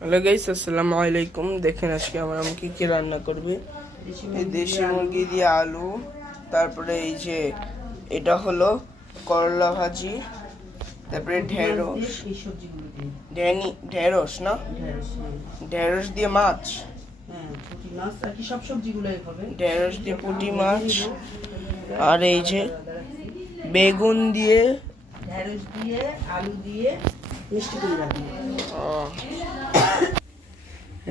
Hello guys, আসসালামু আলাইকুম। দেখেন আজকে আমরা কি রান্না করবে। এই দেশি মুরগি দিয়ে আলু, তারপরে এই যে এটা হলো করলা ভাজি, তারপরে ঢেঁড়স না ঢেঁড়স দিয়ে মাছ, ঢেঁড়স দিয়ে পুঁটি মাছ, আর এই যে বেগুন দিয়ে ঢেঁড়স দিয়ে আলু দিয়ে মিষ্টি কুমড়া দিয়ে।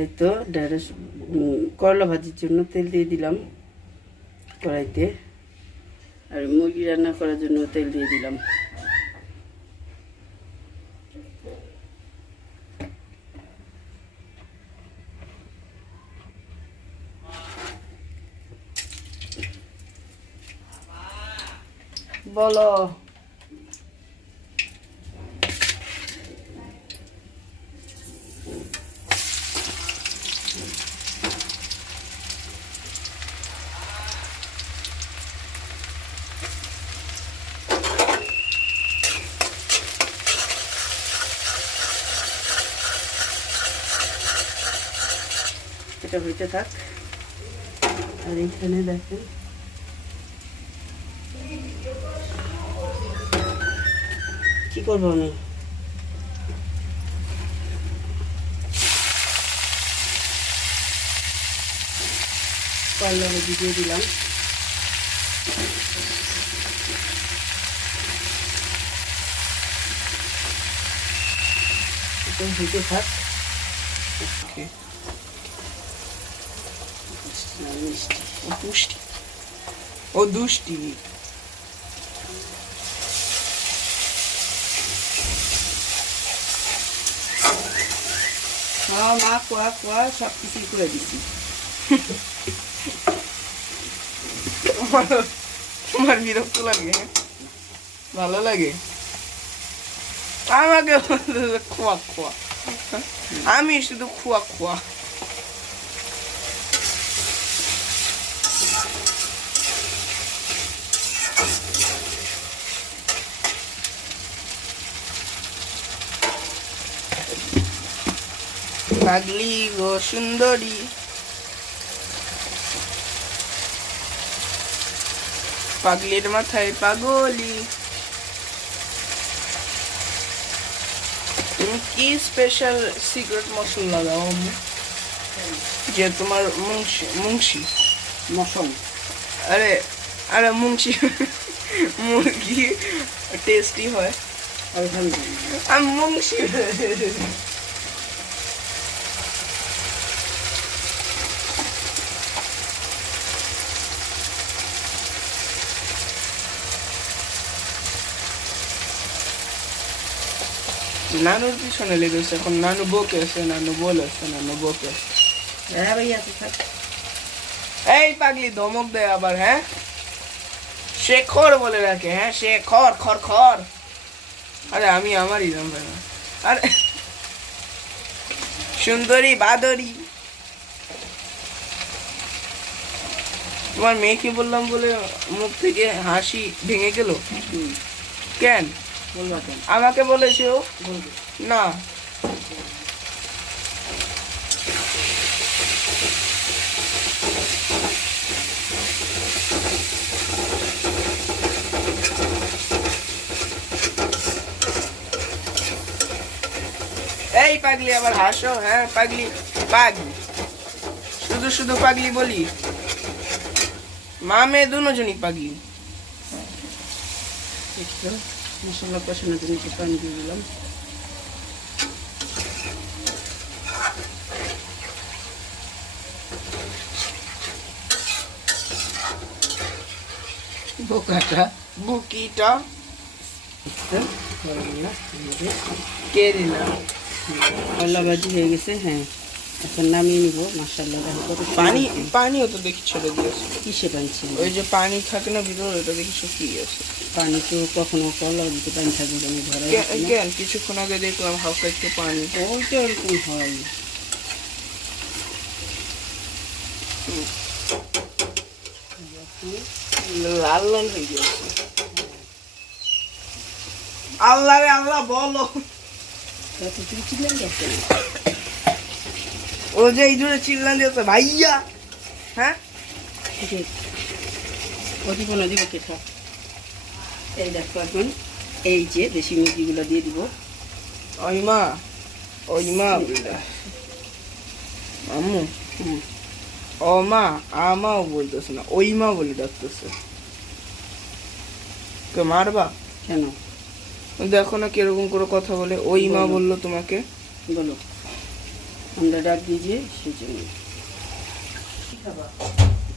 এই তো ঢেঁড়স করলা ভাজির জন্য তেল দিয়ে দিলাম কড়াইতে, আর মুরগি রান্না করার জন্য তেল দিয়ে দিলাম। বলো এটা হইতে থাক। আর এখানে দেখেন কি করবো আমি, করলা ভাজি দিয়ে দিলাম। এটা হইতে থাক। ও দুষ্টি মা কোয়া কোয়া সব কিছুই করে দিচ্ছি। তোমার বিরক্ত লাগে? ভালো লাগে আমাকে খোয়া খোয়া, আমি শুধু খোয়া খোয়া। পাগলি গো সুন্দরী, পাগলির মাথায় পাগলি। তুমি কি স্পেশাল সিক্রেট মশলা লাগাও যে তোমার মুংশি মশল? আরে আরে মুংশি মুরগি টেস্টি হয়। আমি মুংশি নানুর পিছনে লেগেছে এখন। নানু বকেছে, নানু বলেছে, নানু বকেছে। হ্যাঁ ভাইয়া থাক। এই পাগলি ধমক দেয় আবার। হ্যাঁ, শেখর বলে রাখে। হ্যাঁ শেখর, খর খর। আরে আমি আমারই নাম ভাই। আরে সুন্দরী বাদরি, তোমার মেয়েকে বললাম বলে মুখ থেকে হাসি ভেঙে গেল কেন? বলবা কেন? আমাকে বলেছে ও না। এই পাগলি আবার হাসো। হ্যাঁ পাগলি, পাগলি, শুধু শুধু পাগলি বলি। মা মেয়ে দুজনই পাগলি। মশলা কষানোর জন্য একটু পানি দিয়ে দিলাম। বোকাটা বুকিটা কে দিলাম। করলা ভাজি হয়ে গেছে। হ্যাঁ, এখন নামিয়ে নিবো। মাশাআল্লাহ, পানি পানিও তো দেখি ছেড়ে দিয়েছে। কিসে পানি ছিল? ওই যে পানি থাকে না ভিতরে, ওটা দেখি শুকিয়ে গেছে। পানি তো কখনো করলা ভাজিতে পানি থাকবে আমি ধরা কেন কিছুক্ষণ আগে দেখলাম হালকা একটু পানি। ওইটা ওরকম হয়। লাল লাল হয়ে গেছে। আল্লাহ রে আল্লাহ বলো। তুই চিনলেন ও যে এই জন্য চিল্লান দিয়েছে ভাইয়া। হ্যাঁ দিব না, দিব কেঠা। এই দেখো এখন এই যে দেশি মুরগিগুলো দিয়ে দিব। ওই মা বলে আম্মু। ও মা আমাও বলতেছে না, ওই মা বলে ডাকতেছে। কে মারবা কেন? দেখো না কিরকম করে কথা বলে। ওই মা বললো তোমাকে। বলো, আমরা ডাক দিই যে সেজন্য।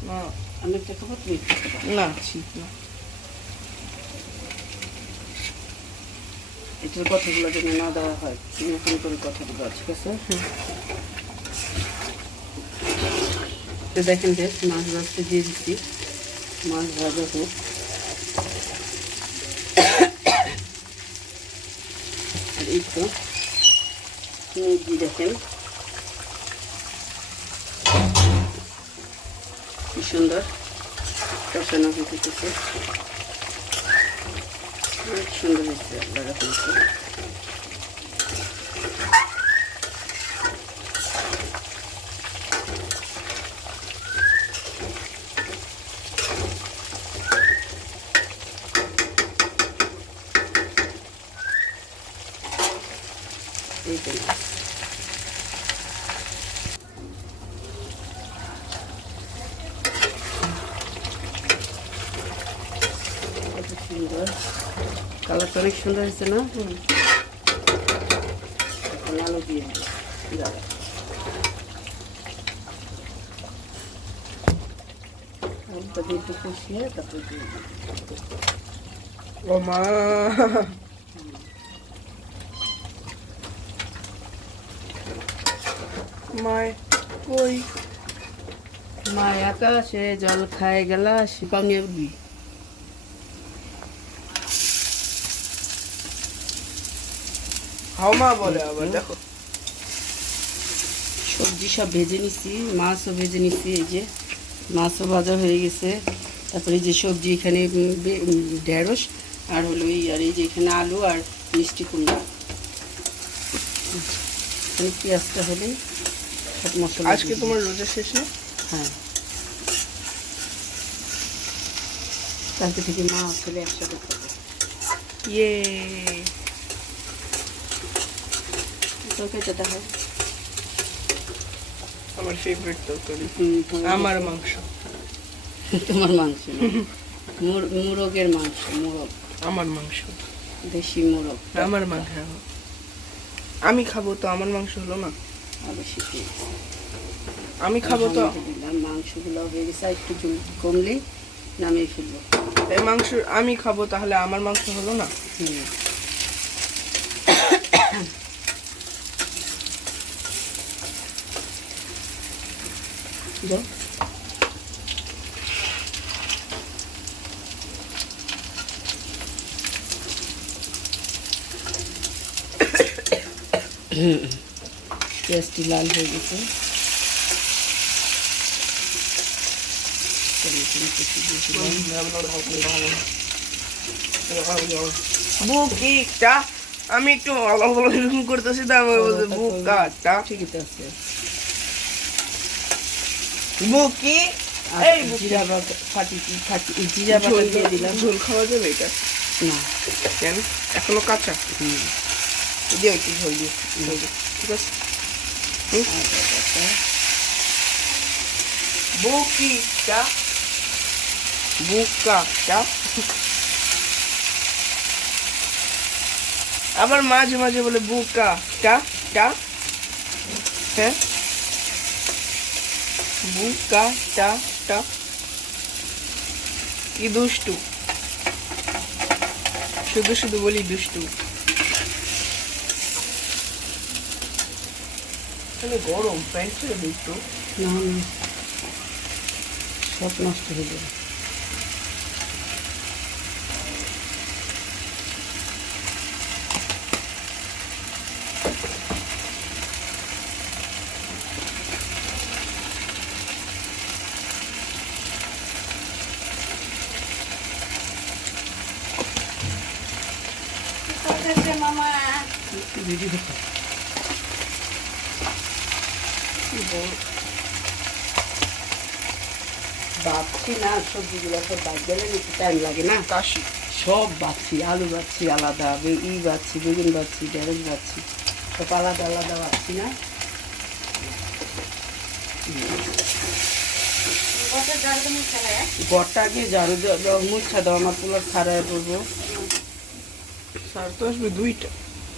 না আমি একটা খাবো, তুমি একটা খাবা। না ঠিক না। এটার কথাগুলো যেন না দেওয়া হয়, নতুন করে কথাগুলো, ঠিক আছে? তো দেখেন যে মাছ ভাজতে দিয়ে দিচ্ছি, মাছ ভাজা হোক। আর এই তো মুরগি দেখেন কি সুন্দর কষানো হইতেছে, অনেক সুন্দর হয়েছে। আল্লাহ রাখছে। এই তো কত সুন্দর কালারটা, অনেক সুন্দর হয়েছে না? এখন আলু দিয়ে দিই। দাঁড়া, আলুটা দিয়ে একটু কষিয়ে তারপরে দিয়ে দিই। ও মা মায় ওই মায় আকাশে জল খায় গেলা, শিপাও নিয়ে উঠবি। হাও মা বলে আবার দেখো। সবজি সব ভেজে নিছি, মাছও ভেজে নিছি। এই যে মাছও ভাজা হয়ে গেছে। তারপরে এই যে সবজি এখানে ঢেঁড়স আর হলো আর এই যে এখানে আলু আর মিষ্টি কুমড়া। এখানে পেঁয়াজটা হলে সব মশলা। আজকে তোমার রোজা শেষ না? হ্যাঁ, কালকে থেকে মা ছেলে একসাথে খাবে। ইয়ে তরকারিটা দেখায়। আমার ফেভারিট তরকারি আমার মাংস। তোমার মাংস না, মুরগের মাংস। মুরগ, আমার মাংস, দেশি মুরগ। আমার মাংস। আমি খাবো তো আমার মাংস হলো না? আরো শিখে আমি খাবো তো। মাংসগুলো হয়ে গেছে, একটু ঝোল কমলেই নামিয়ে ফেলবো। এই মাংস আমি খাবো, তাহলে আমার মাংস হলো না? যাও। পেঁয়াজটি লাল হয়ে গেছে। বুকিটা আমি একটু এরকম করতেছি, তারপরে বলছে বুকাটা। ঠিকই তো আছে। বুকি এই জিরা ফাটি জিরা বাটা দিয়ে দিলাম। ঝোল খাওয়া যাবে এটা? না, কেন? এখনো কাঁচা। দিয়ে একটু ঝোল দিয়ে, ঠিক আছে। বুকিটা বুকাটা। আবার মাঝে মাঝে বলে বুকা টা টা। হ্যাঁ, বুকা টা টা। কি দুষ্টু, শুধু শুধু বলি দুষ্টু। গরম প্যান্ট ছিল দুষ্টু। না সব নষ্ট হয়ে যাবে। মামা ভিডিও বাচ্ছি না সবজিগুলো সব বাদ গেলে একটু টাইম লাগে না, কাশি সব বাচ্ছি, আলু বাচ্ছি আলাদা, বাচ্ছি, বেগুন বাচ্ছি, ঢেঁড়স বাচ্ছি, সব আলাদা আলাদা বাচ্ছি না। গড়টা আগে ঝাড়ু দেওয়া মুছা দাও, আমার পোলার ছাড়াই পড়বো। স্যার তো আসবে 2টা।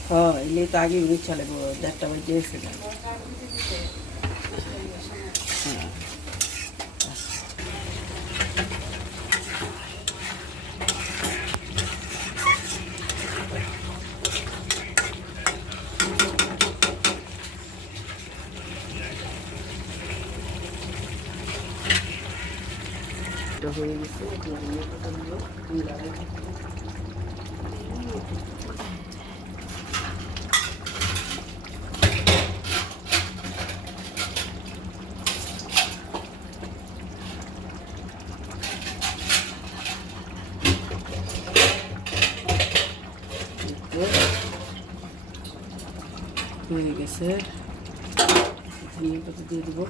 হ্যাঁ এলে তো আগে মুছা লাগবো, 1:30 বাজে এসে যাবে। এটা হয়ে গেছে, হয়ে গেছে, ধনিয়া পাতা দিয়ে দেবো।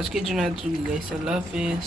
আজকের জন্য এতটুকু গাইস, আল্লাহ হাফেজ।